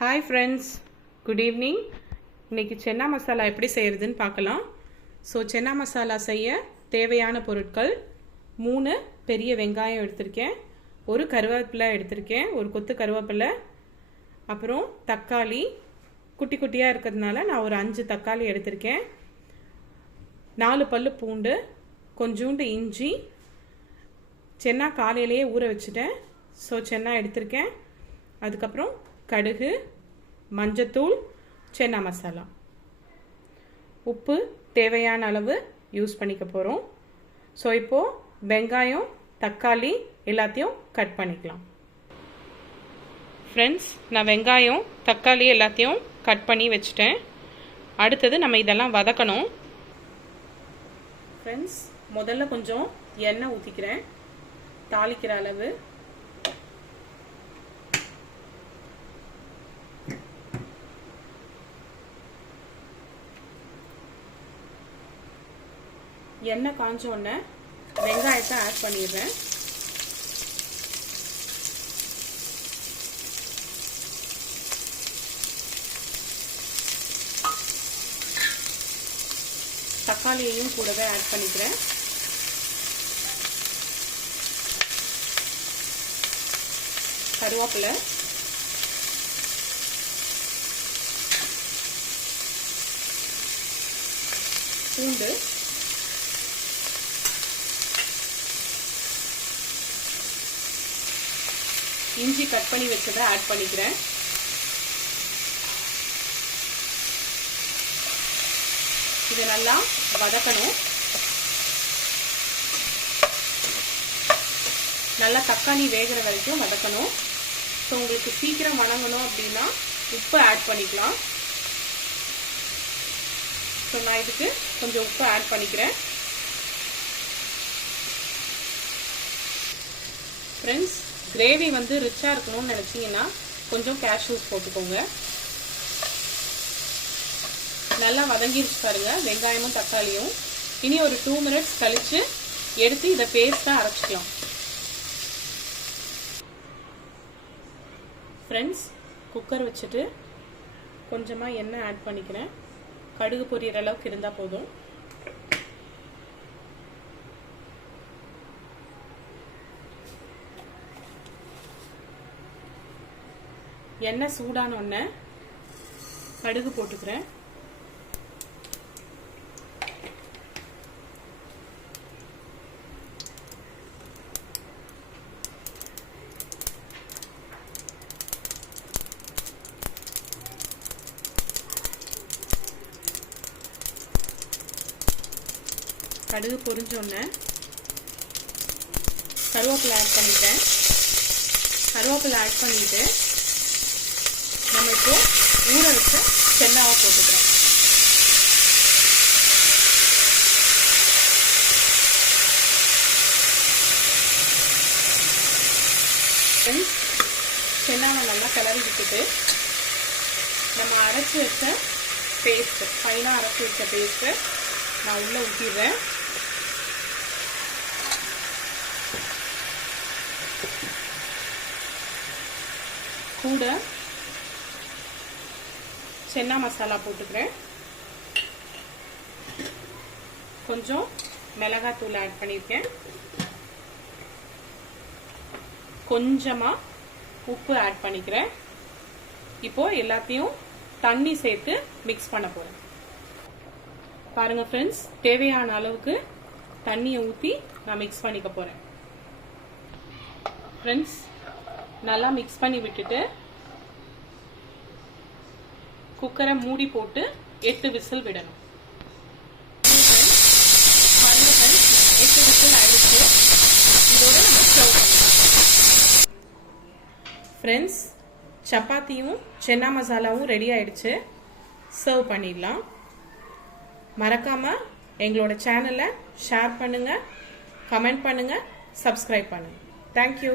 Hi friends, good evening. இன்றைக்கி சென்னா மசாலா எப்படி செய்கிறதுன்னு பார்க்கலாம். ஸோ சென்னா மசாலா செய்ய தேவையான பொருட்கள்: 3 பெரிய வெங்காயம் எடுத்திருக்கேன், ஒரு கருவேப்பிலை எடுத்திருக்கேன், ஒரு கொத்து கருவேப்பிலை, அப்புறம் தக்காளி குட்டி குட்டியாக இருக்கிறதுனால நான் ஒரு 5 தக்காளி எடுத்திருக்கேன், 4 பல்லு பூண்டு, கொஞ்சோண்டு இஞ்சி. சென்னா காலையிலேயே ஊற வச்சுட்டேன், ஸோ சென்னா எடுத்திருக்கேன். அதுக்கப்புறம் கடுகு, மஞ்சத்தூள், சென்னா மசாலா, உப்பு தேவையான அளவு யூஸ் பண்ணிக்க போகிறோம். ஸோ இப்போது வெங்காயம், தக்காளி எல்லாத்தையும் கட் பண்ணிக்கலாம். ஃப்ரெண்ட்ஸ், நான் வெங்காயம், தக்காளி எல்லாத்தையும் கட் பண்ணி வச்சுட்டேன். அடுத்தது நம்ம இதெல்லாம் வதக்கணும். ஃப்ரெண்ட்ஸ், முதல்ல கொஞ்சம் எண்ணெய் ஊற்றிக்கிறேன், தாளிக்கிற அளவு. எண்ணெய் காஞ்ச உடனே வெங்காயத்தை ஆட் பண்ணிடுறேன். தக்காளியையும் கூடவே ஆட் பண்ணிக்கிறேன். கருவேப்பிலை, பூண்டு, இஞ்சி கட் பண்ணி வச்சதை ஆட் பண்ணிக்கிறேன். இதை நல்லா வதக்கணும். நல்லா தக்காளி வேகிற வரைக்கும் வதக்கணும். ஸோ உங்களுக்கு சீக்கிரம் வதங்கணும் அப்படின்னா உப்பு ஆட் பண்ணிக்கலாம். ஸோ நான் இதுக்கு கொஞ்சம் உப்பு ஆட் பண்ணிக்கிறேன். ஃப்ரெண்ட்ஸ், கிரேவி வந்து ரிச்சாக இருக்கணும்னு நினச்சிங்கன்னா கொஞ்சம் கேஷ்யூஸ் போட்டுக்கோங்க. நல்லா வதங்கிருச்சு பாருங்க வெங்காயமும் தக்காளியும். இனி ஒரு 2 மினிட்ஸ் கழித்து எடுத்து இதை பேஸ்ட்டாக அரைச்சிக்கலாம். ஃப்ரெண்ட்ஸ், குக்கர் வச்சுட்டு கொஞ்சமாக எண்ணெய் ஆட் பண்ணிக்கிறேன். கடுகு பொரியிற அளவுக்கு இருந்தால் போதும். எண்ணெய் சூடான உடனே கடுகு போட்டுக்கிறேன். கடுகு பொரிஞ்ச உடனே கருவேப்பிலை ஆட் பண்ணிட்டேன். கருவேப்பிலை ஆட் பண்ணிட்டு நம்ம இப்போ ஊற வச்ச சென்னாவை போட்டுக்கிறோம். சென்னாவை நல்லா கிளறி விட்டுட்டு நம்ம அரைச்சி வச்ச பேஸ்ட்டு, ஃபைனாக அரைச்சி வச்ச பேஸ்ட்டு நான் உள்ளே ஊற்றிடுறேன். கூட சென்னா மசாலா போட்டுக்கிறேன். கொஞ்சம் மிளகாத்தூள் ஆட் பண்ணியிருக்கேன். கொஞ்சமாக உப்பு ஆட் பண்ணிக்கிறேன். இப்போ எல்லாத்தையும் தண்ணி சேர்த்து மிக்ஸ் பண்ண போகிறேன். பாருங்க ஃப்ரெண்ட்ஸ், தேவையான அளவுக்கு தண்ணியை ஊற்றி நான் மிக்ஸ் பண்ணிக்க போகிறேன். ஃப்ரெண்ட்ஸ், நல்லா மிக்ஸ் பண்ணி விட்டுட்டு குக்கரை மூடி போட்டு 8 விசில் விடணும். 8 விசில் ஆயிடுச்சு. இதோட நம்ம சர்வ் பண்ணலாம். ஃப்ரெண்ட்ஸ், சப்பாத்தியும் சென்னா மசாலாவும் ரெடி ஆயிடுச்சு. சர்வ் பண்ணிடலாம். மறக்காம எங்களோட சேனலை ஷேர் பண்ணுங்க, கமெண்ட் பண்ணுங்க, சப்ஸ்கிரைப் பண்ணுங்க. தேங்க்யூ.